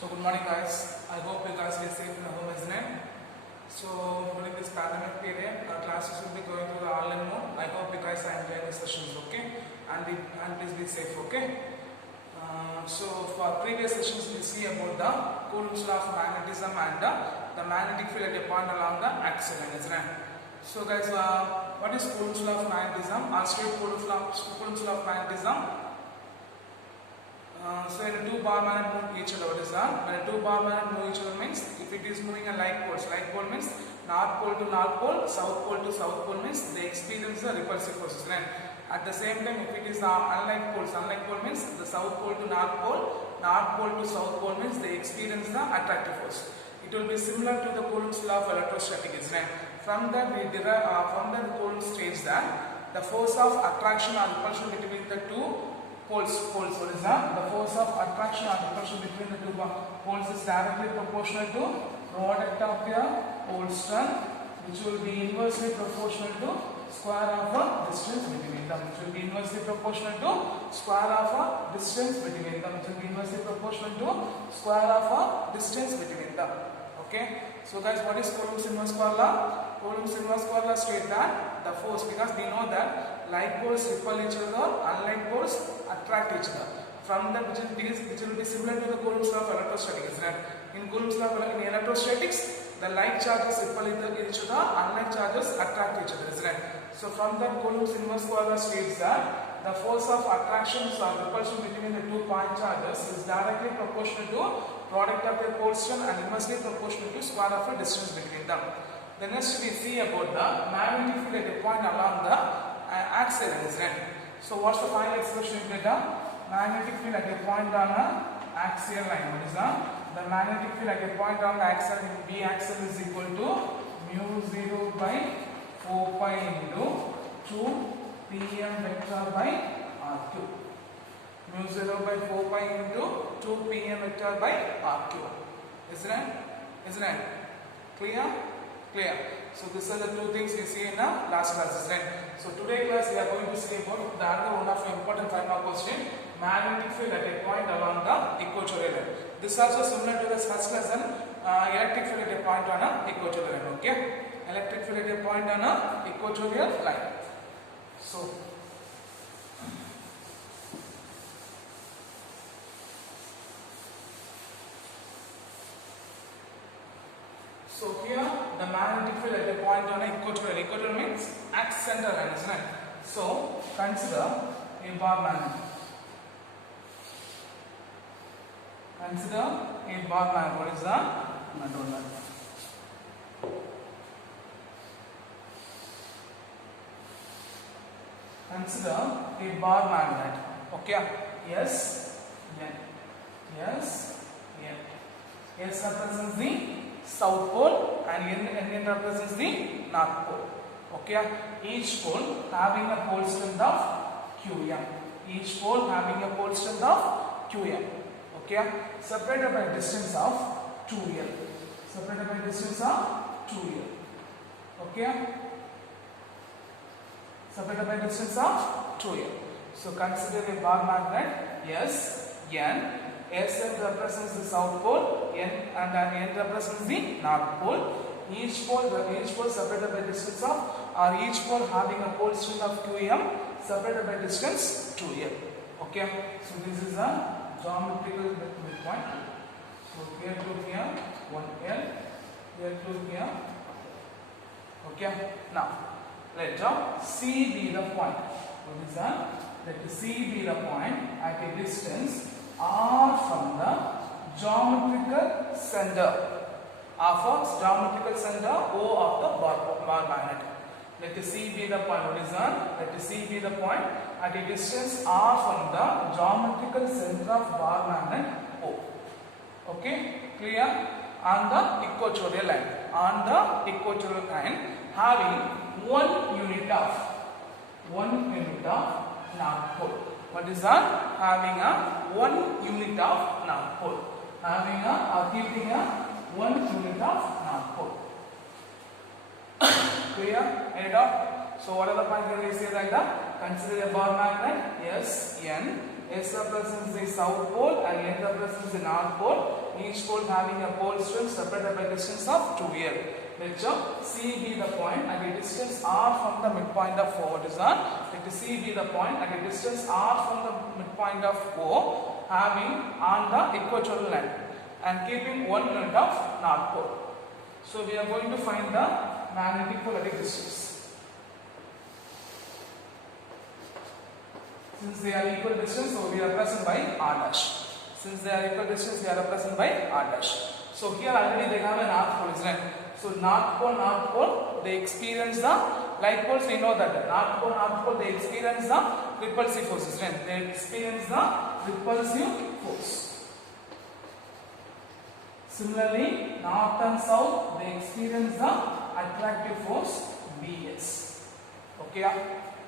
So good morning guys. I hope you guys are safe in the home, isn't it? So during this pandemic period, our classes will be going through the online mode. I hope you guys are enjoying the sessions, okay? And please be safe, okay? So for previous sessions, we see about the Coulomb's law of magnetism and the magnetic field at a point along the axis line, isn't it? So guys, what is Coulomb's law of magnetism? I'll state Coulomb's law of magnetism. So when a two bar magnet move each other, what is that? When a two bar magnet move each other means if it is moving a like pole means north pole to north pole, south pole to south pole means they experience the repulsive forces. Right? At the same time, if it is unlike pole means the south pole to north pole to south pole means they experience the attractive force. It will be similar to the Coulomb's law of electrostatics. Right? From that we derive, Coulomb states that the force of attraction or repulsion between the two poles, what is that? The force of attraction or repulsion between the two poles is directly proportional to product of their pole strength, which will be inversely proportional to square of a distance between them. Which will be inversely proportional to square of a distance between them. Which will be inversely proportional to square of a distance between them. Okay. So guys, what is Coulomb's inverse square law? Coulomb's inverse square law states that the force, because we know that like poles repel each other, unlike poles attract each other. From that, which will be similar to the Coulomb's law of electrostatics. Right? In Coulomb's law in electrostatics, the like charges repel each other, unlike charges attract each other. Right? So from that, Coulomb's inverse square law states that the force of attraction or repulsion between the two point charges is directly proportional to product of their pole strength and inversely proportional to square of a distance between them. The next we see about the magnetic field at a point along the axial line. Right? So what's the final expression in data? Magnetic field at a point on a axial line. What is that? The magnetic field at a point on the axial in B axial is equal to mu 0 by 4 pi into 2 pm vector by r cube. Mu 0 by 4 pi into 2 pm vector by r cube. Isn't it? Clear? Clear. So these are the two things we see in the last classes. Right? So today class we are going to see about the other one of the important 5 mark question, magnetic field at a point along the equatorial line. This is also similar to the first lesson, electric field at a point on a equatorial line. Okay, electric field at a point on a equatorial line. So here the magnetic field at a point on an equatorial. Equatorial means at center line, isn't it? So consider a bar magnet. Consider a bar magnet. What is that? Consider a bar magnet. Okay. Yes. N. Yes. N. S represents the south pole and N represents the north pole. Okay. Each pole having a pole strength of Qm. Each pole having a pole strength of Qm. Okay. Separated by distance of 2L. Separated by distance of 2L. Okay. Separated by distance of 2L. So consider a bar magnet S, N. S represents the south pole, N represents the north pole. Each pole separated by distance of, or each pole having a pole strength of Qm separated by distance 2L. Okay. So this is a geometrical midpoint. So here to here 1L, here to here. Okay. Now let C be the point. What is that? Let C be the point at a distance R from the geometrical center O of the bar magnet. Let C be the point. What is that? Let C be the point at a distance R from the geometrical center of bar magnet O. Okay, clear? On the equatorial line. On the equatorial line, having 1 unit of north pole. What is that? Having a 1 unit of north pole. Keeping a 1 unit of north pole. Clear? End up. So what are the points here? We say like that. Consider a bar magnet S, N. S represents the south pole and N represents the north pole. Each pole having a pole string separated by distance of 2L. Let C be the point at a distance R from the midpoint of O. What is that? Let C be the point at a distance R from the midpoint of O, having on the equatorial line and keeping 1 unit of north pole. So we are going to find the magnetic pole at a distance. Since they are equal distance, so we are represented by R dash. Since they are equal distance, we are represented by R dash. So here already they have a north pole, isn't it? So north pole, they experience the like poles. We know that north pole, they experience the repulsive forces. Isn't it? They experience the repulsive force. Similarly, north and south, they experience the attractive force Bs. Okay,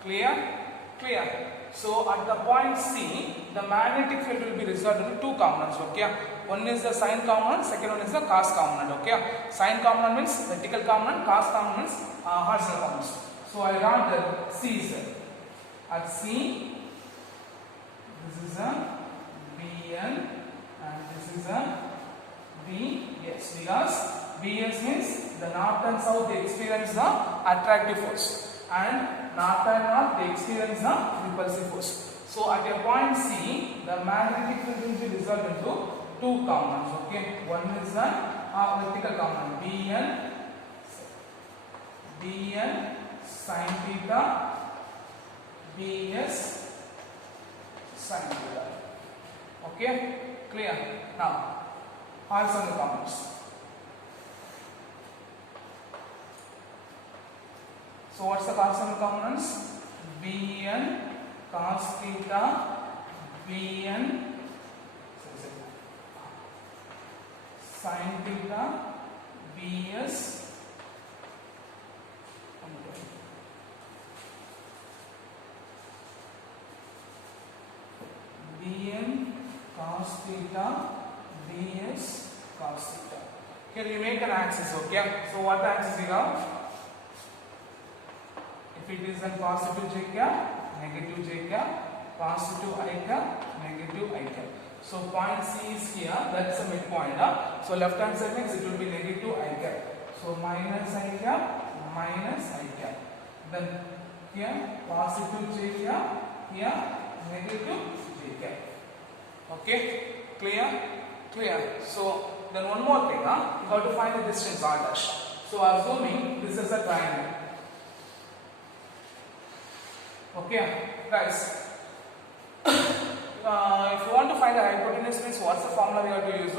clear? Clear. So at the point C, the magnetic field will be resolved into two components. Okay, one is the sine component, second one is the cos component. Okay, sine component means vertical component, cos component means horizontal components. So I write that C is there. At C, this is a Bn and this is a Bs, because Bs means the north and south they experience the attractive force, and north and north they experience the repulsive force. So at a point C, the magnetic field will be resolved into two components. Okay, one is the vertical component Bn sin theta, Bs sin theta. Okay, clear? Now horizontal components. So what's the horizontal components? Bn cos theta, Bn sin theta, Bs Bn cos theta, Bs cos theta. Here you make an axis. Okay, so what axis you have? If it is a positive j cap, negative j cap, positive I cap, negative I cap. So point C is here, that's the midpoint. So left hand side means it will be negative I cap. So minus I cap, minus I cap. Then here positive j cap, here negative j cap. Okay, clear? Clear. So then one more thing, you have to find the distance R dash. So assuming this is a triangle. Okay, guys. If you want to find the hypotenuse, means what's the formula we have to use?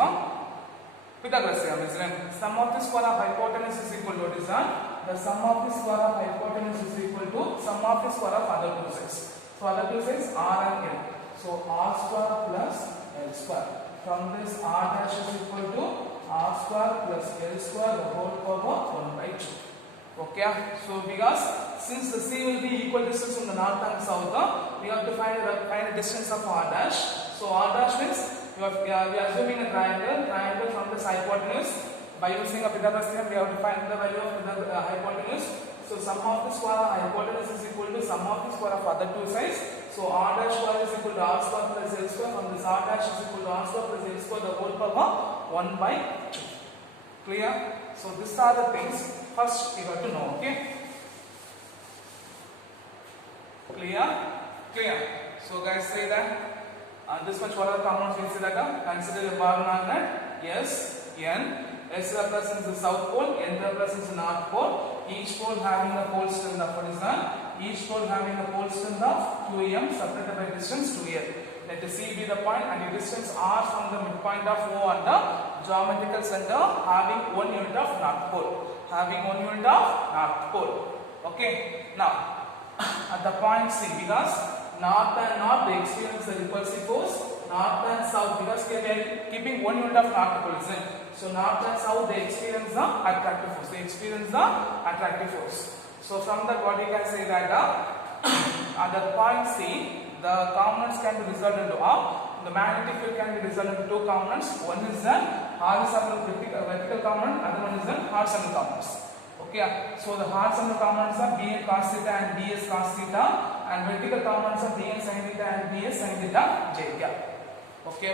Pythagoras theorem, isn't it? Sum of the square of hypotenuse is equal to what is that? The sum of the square of hypotenuse is equal to sum of the square of other two sides. So other two sides R and L. So R square plus L square. From this R dash is equal to R square plus L square the whole power 1 by 2. Okay, so because since the C will be equal distance from the north and south, we have to find a distance of R dash. So R dash means we are assuming a triangle from this hypotenuse. By using a Pythagoras theorem, we have to find the value of the hypotenuse. So sum of the square of hypotenuse is equal to sum of the square of other two sides. So R dash square is equal to R square plus L square. From this R dash is equal to R square plus L square the whole power 1 by 2. Clear? So these are the things first you have to know. Okay? Clear? Clear. So guys, say that this much what are the components we see that consider the bar magnet S, N. S represents the south pole, N represents the north pole. Each pole having a pole strength of what is that? Each pole having a pole strength of 2m separated by distance 2l. Let C be the point and the distance R from the midpoint of O and the geometrical center having 1 unit of north pole. Having 1 unit of north pole. Okay. Now at the point C, because north and north they experience the repulsive force, north and south because they are keeping 1 unit of north pole, isn't it? So north and south they experience the attractive force. They experience the attractive force. So from that what we can say that at the point C, the components can be resolved into the magnetic field can be resolved into two components. One is the horizontal vertical component, other one is the horizontal components. Okay, so the horizontal components are Bn cos theta and Bs cos theta, and vertical components of Bn sin theta and Bs sin theta j cap. Okay,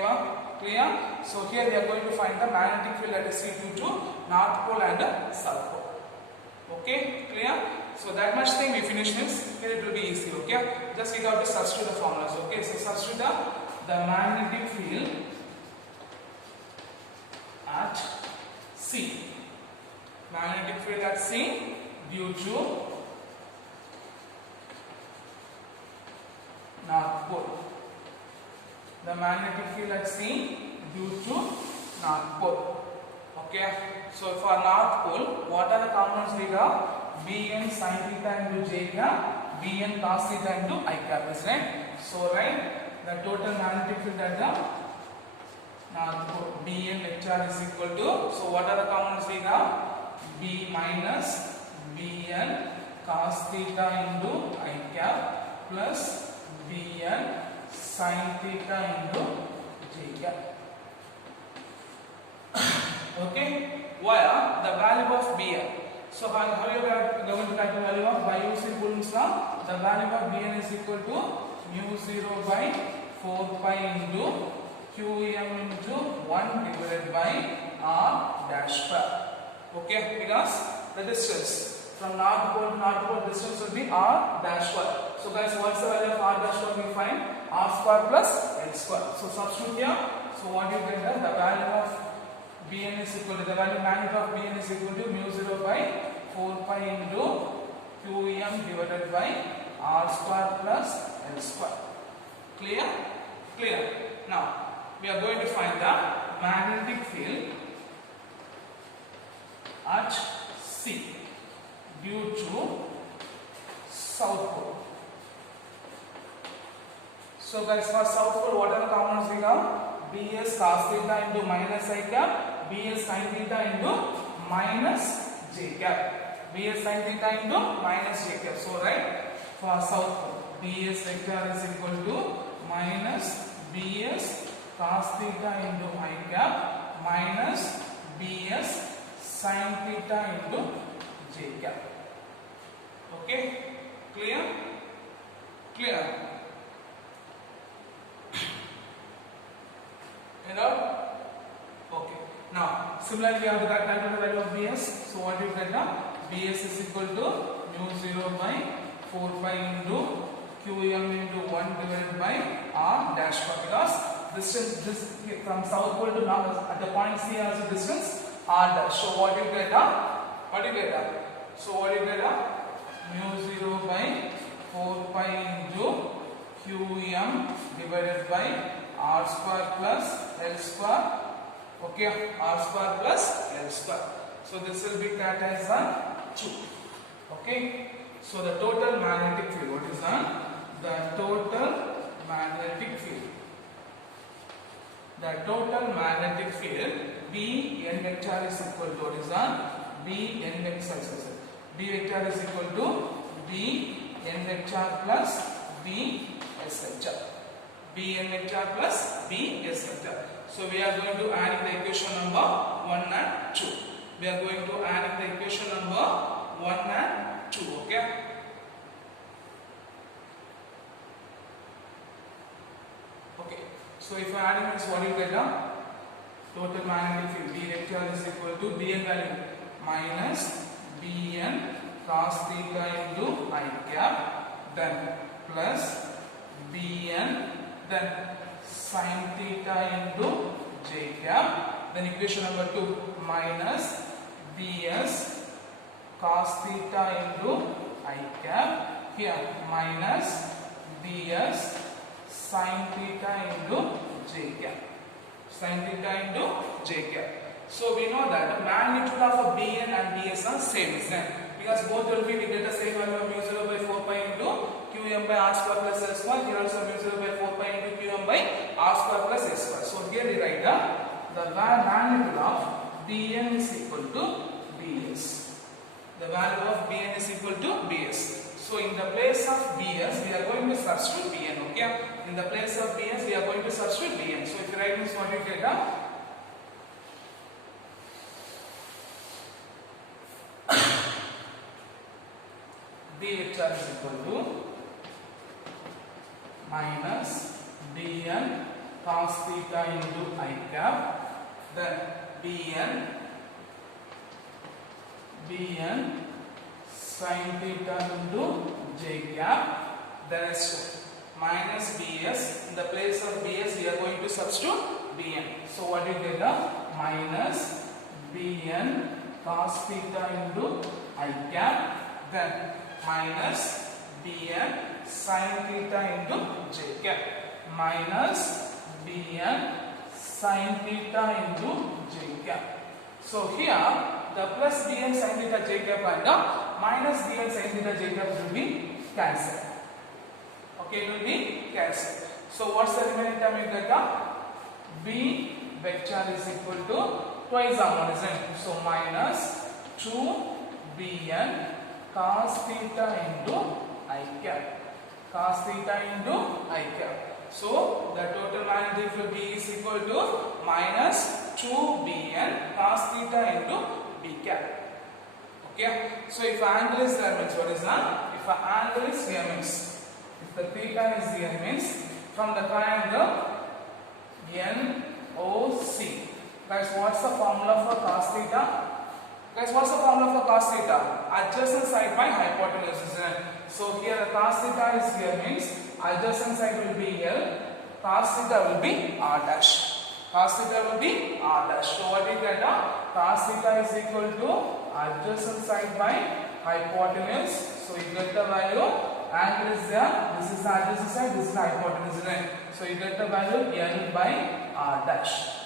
clear? So here we are going to find the magnetic field that is C due to north pole and south pole. Okay, clear? So that much thing we finish this. Here it will be easy. Okay, just we have to substitute the formulas. Okay, so substitute the magnetic field at C. Magnetic field at C due to north pole. The magnetic field at C due to north pole. Okay, so for north pole, what are the components we have? Bn sin theta into j cap, Bn cos theta into I cap, is right? So right, the total magnetic field at the north pole, Bn vector is equal to, so what are the components we have? B minus Bn cos theta into I cap plus Bn sin theta into j cap. Okay, where the value of Bn. So how you are going to calculate the value of, by using Coulomb's law, the value of Bn is equal to mu 0 by 4 pi into Qm into 1 divided by r dash square. Okay, because the distance from north pole to north pole distance will be r dash square. So guys, what's the value of r dash square? We find r square plus l square. So substitute here. So what you get, the value of Bn is equal to, the value magnitude of Bn is equal to mu 0 by 4 pi into Qm divided by r square plus l square. Clear? Clear. Now we are going to find the magnetic field at C due to south pole. So guys, for south pole, what are the components we have? Bs cos theta into minus I cap, Bs sin theta into minus j cap, Bs sin theta into minus j cap. So right, for south pole, Bs vector is equal to minus Bs cos theta into I cap minus Bs sin theta into j cap. Okay, clear? Clear? Okay. Now, similarly, we have to calculate the value of Bs. So, what you get now? Bs is equal to mu 0 by 4 pi into Qm into 1 divided by r dash square. Because distance from south pole to north at the point C has a distance r dash. So, what you get now? What you get now? So, what you get now? Mu 0 by 4 pi into Qm divided by r square plus l square. Okay, r square plus l square. So this will be characterized as 2. Okay, so the total magnetic field, what is that? The total magnetic field. The total magnetic field B n vector is equal to, what is that? B n vector. B vector is equal to B n vector plus B s vector. B n vector plus B s vector. So we are going to add in the equation number 1 and 2. We are going to add in the equation number 1 and 2. Okay. Okay. So if I add in this, what do you get now? Total magnetic field B vector is equal to Bn value minus Bn cos theta into I cap, then plus Bn, then sin theta into j cap, then equation number 2 minus Bs cos theta into I cap, here minus Bs sin theta into j cap, sin theta into j cap. So we know that the magnitude of a Bn and Bs are same, isn't it? Because both will be, we get the same value of mu 0 by 4 pi into Qm by r square plus l square. Here also mu 0 by 4 pi into Qm by r square plus s square. So here we write the magnitude of Bn is equal to Bs. The value of Bn is equal to Bs. So in the place of Bs, we are going to substitute Bn. Okay. In the place of Bs, we are going to substitute Bn. So if you write this, what you get? B vector is equal to minus bn cos theta into I cap, then bn sin theta into j cap, then is minus bs. In the place of bs we are going to substitute bn. So what do you get? Minus bn cos theta into I cap, then minus bn sin theta into j cap, minus bn sin theta into j cap. So here the plus bn sin theta j cap and the minus bn sin theta j cap will be cancelled. Okay, it will be cancelled. So what's the remaining term you get? B vector is equal to twice harmonism. So minus 2bn cos theta into I cap. Cos theta into I cap. So the total magnetic field B is equal to minus 2bn cos theta into B cap. Okay. So if angle is there means what is that? If an angle is here means, if the theta is here means from the triangle NOC. Guys, what's the formula for cos theta? Guys, what's the formula for cos theta? Adjacent side by hypotenuse, isn't it? So here the cos theta is here means adjacent side will be L, cos theta will be R dash. Cos theta will be R dash. So what is that? Cos theta is equal to adjacent side by hypotenuse. So you get the value, angle is there, this is the adjacent side, this is the hypotenuse, isn't it? So you get the value L by R dash.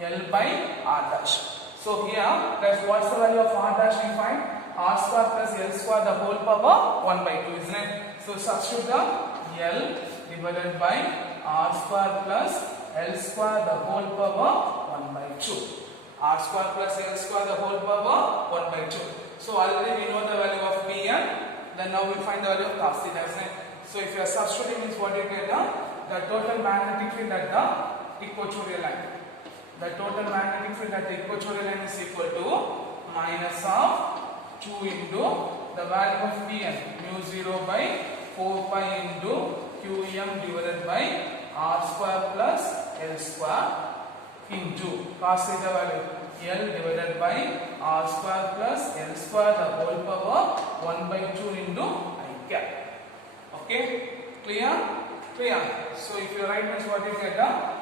L by R dash. So here, guys, what's the value of R dash we find? R square plus L square the whole power 1 by 2, isn't it? So substitute the L divided by R square plus L square the whole power 1 by 2. R square plus L square the whole power 1 by 2. So already we know the value of Bn. Then now we find the value of cos theta, isn't it? So if you are substituting means what you get? The total magnetic field at the equatorial line. The total magnetic field at the equatorial line is equal to minus of 2 into the value of Bn, mu 0 by 4 pi into Qm divided by R square plus L square into cos theta value L divided by R square plus L square the whole power 1 by 2 into I cap. Okay, clear? Clear. So if you write means what you get?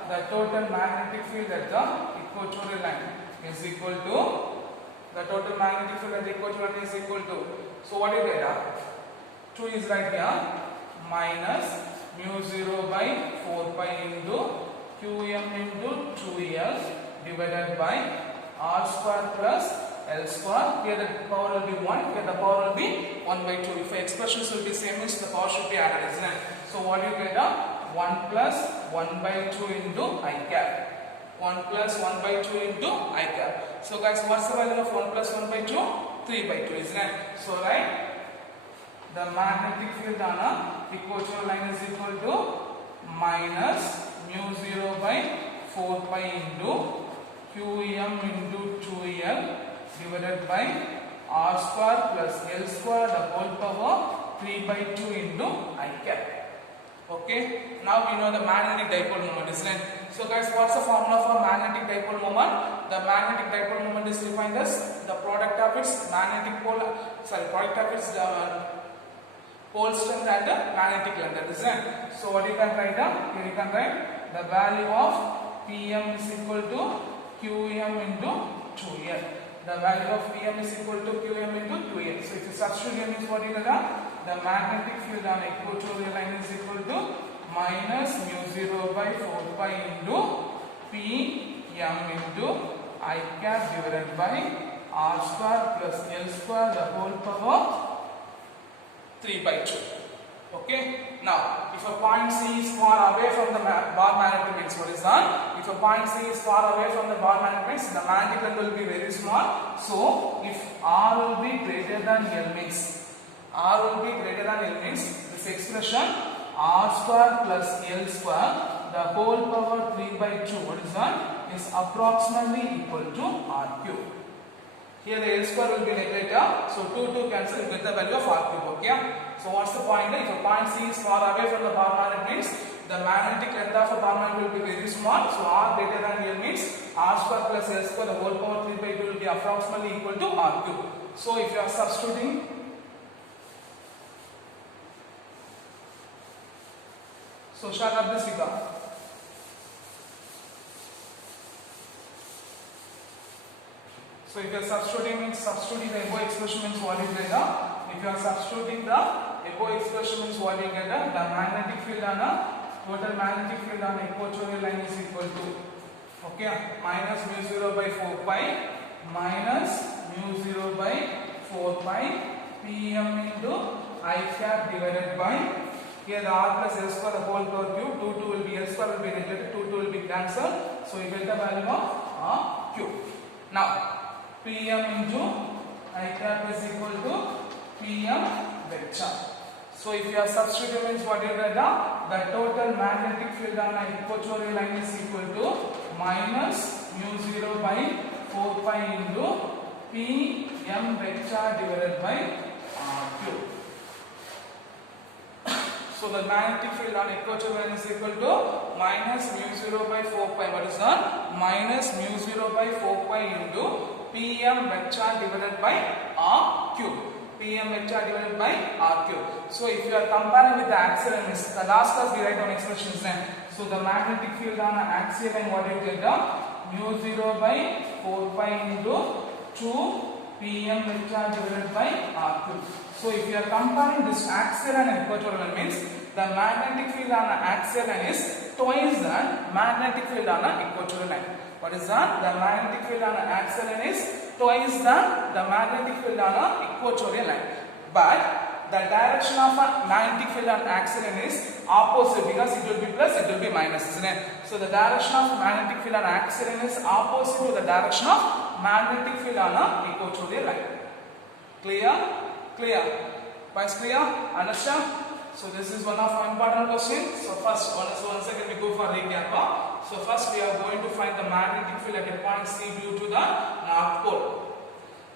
The total magnetic field at the equatorial line is equal to, the total magnetic field at the equatorial line is equal to, so what you get? 2 is right here, minus mu 0 by 4 pi into Qm into 2L divided by R square plus L square. Here the power will be 1, here the power will be 1 by 2. If the expressions will be same means the power should be added, isn't it? So what you get? 1 plus 1 by 2 into I cap. 1 plus 1 by 2 into I cap. So guys, what's the value of 1 plus 1 by 2? 3 by 2, isn't it? So right, the magnetic field on a equatorial line is equal to minus mu 0 by 4 pi into Qm into 2L divided by R square plus L square the whole power 3 by 2 into I cap. Okay, now we know the magnetic dipole moment, isn't it? So guys, what's the formula for magnetic dipole moment? The magnetic dipole moment is defined as the product of its product of its pole strength and the magnetic length, isn't it? So what you can write down? Here you can write the value of Pm is equal to Qm into 2L. The value of Pm is equal to Qm into 2L. So if you substitute M is what you get? The magnetic field on equatorial line is equal to minus mu 0 by 4 pi into Pm into I cap divided by R square plus L square the whole power 3 by 2. Okay. Now, if a point C is far away from the bar magnetic means what is that? If a point C is far away from the bar magnetic means the magnetic length will be very small. So, if R will be greater than L means, R will be greater than L means this expression R square plus L square the whole power 3 by 2 what is that? Is approximately equal to R cube. Here the L square will be negative, so 2 cancel, you get the value of R cube. Okay. So what's the point? If a point C is far away from the bar magnet means the magnetic length of a bar magnet will be very small. So R greater than L means R square plus L square the whole power 3 by 2 will be approximately equal to R cube. So if you are substituting, so shut up this figure. So if you are substituting means substituting the above expression means what you get? If you are substituting the above expression means what you get? The magnetic field on a total magnetic field on equatorial line is equal to, okay, minus mu 0 by 4 pi minus mu 0 by 4 pi Pm into I cap divided by, here the R plus L square the whole power cube, 2 will be L square will be negative, 2 will be cancelled. So you get the value of R cube. Now Pm into I cap is equal to Pm vector. So if you are substituting means what you get? The total magnetic field on an equatorial line is equal to minus mu 0 by 4 pi into Pm vector divided by R cube. So the magnetic field on equatorial line is equal to minus mu 0 by 4 pi. What is that? Minus mu 0 by 4 pi into Pm vector divided by R cube. Pm vector divided by R cube. So if you are comparing with the axial line, the last class we write down expressions then. So the magnetic field on an axial line, what you get? Mu 0 by 4 pi into 2 Pm vector divided by R cube. So if you are comparing this axial and equatorial line means the magnetic field on an axial line is twice the magnetic field on an equatorial line. What is that? The magnetic field on an axial line is twice the magnetic field on an equatorial line. But the direction of a magnetic field on axial line is opposite because it will be plus, it will be minus, isn't it? So the direction of magnetic field on axial line is opposite to the direction of magnetic field on an equatorial line. Clear? Clear? Guys, clear? Understand? So this is one of our important questions. So first, once again we go for recap. So first we are going to find the magnetic field at a point C due to the North Pole.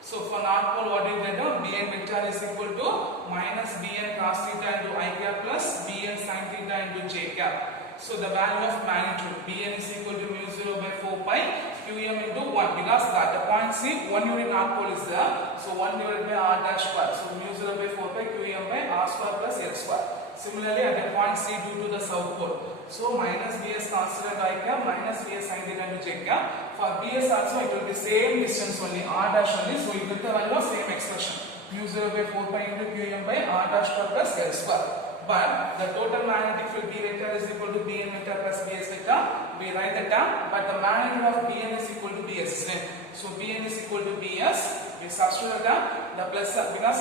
So for North Pole, what do you get? Bn vector is equal to minus Bn cos theta into I cap plus Bn sin theta into J cap. So the value of magnitude Bn is equal to mu 0 by 4 pi Qm into 1 because at the point C, 1 unit North Pole is there. So 1 divided by R dash square. So mu 0 by 4 pi Qm by R square plus L square. Similarly at the point C due to the South Pole. So minus Bs constant I cap minus Bs sin theta into J cap. For Bs also it will be same distance only, R dash only. So you get the value of same expression. Mu 0 by 4 pi into Qm by R dash square plus L square. But the total magnetic field B vector is equal to Bn vector plus Bs vector. We write that down. But the magnitude of Bn is equal to Bs, isn't it? So Bn is equal to Bs. We substitute that the plus because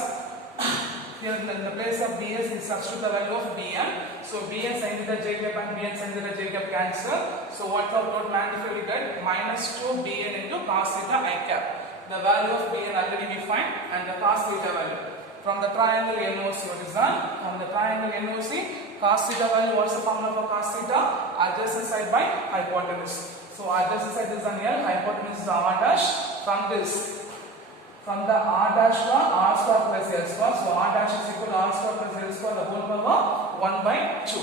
here in the place of Bs we substitute the value of Bn. So Bn sin theta J cap and Bn sin theta J cap cancel. So what the total magnetic field we get? Minus 2 Bn into cos theta I cap. The value of Bn already we find and the cos theta value. From the triangle NOC, what is that? From the triangle NOC, cos theta value, what's the formula for cos theta? Adjacent side by hypotenuse. So adjacent side is an L, hypotenuse is R dash. From the R dash to R square plus L square. So R dash is equal to R square plus L square, the whole power 1 by 2.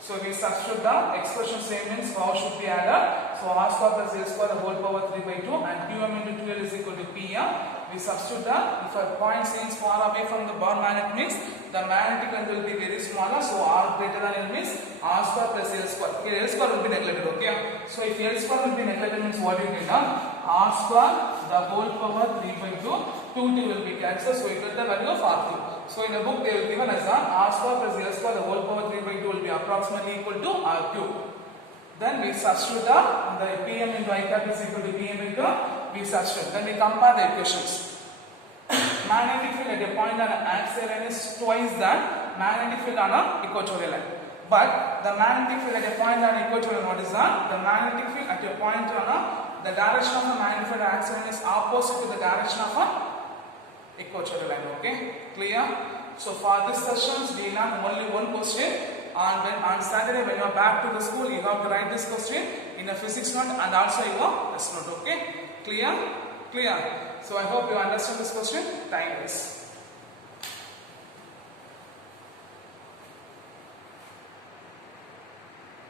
So we substitute the expression same means power should be added. So R square plus L square, the whole power 3 by 2 and Qm into 2L is equal to Pm. We substitute that if a point C is far away from the bar magnet means the magnetic length will be very smaller. So R greater than L means R square plus L square. Okay, L square will be neglected. Okay. So if L square will be neglected means what you get? R square the whole power 3 by 2. 2t will be cancelled. So you get the value of R cube. So in the book they will given as R square plus L square the whole power 3 by 2 will be approximately equal to R cube. Then we substitute the Pm into I cap is equal to Pm into we substitute. Then we compare the equations. Magnetic field at a point on an axial line is twice the magnetic field on an equatorial line. But the magnetic field at a point on equatorial line, what is that? The magnetic field at a point on the direction of the magnetic field axial line is opposite to the direction of a equatorial line. Okay, clear? So for this sessions we learn only one question. And when on Saturday when you are back to the school, you have to write this question in a physics note and also your test note. Okay, clear? Clear. So I hope you understand this question. Time is.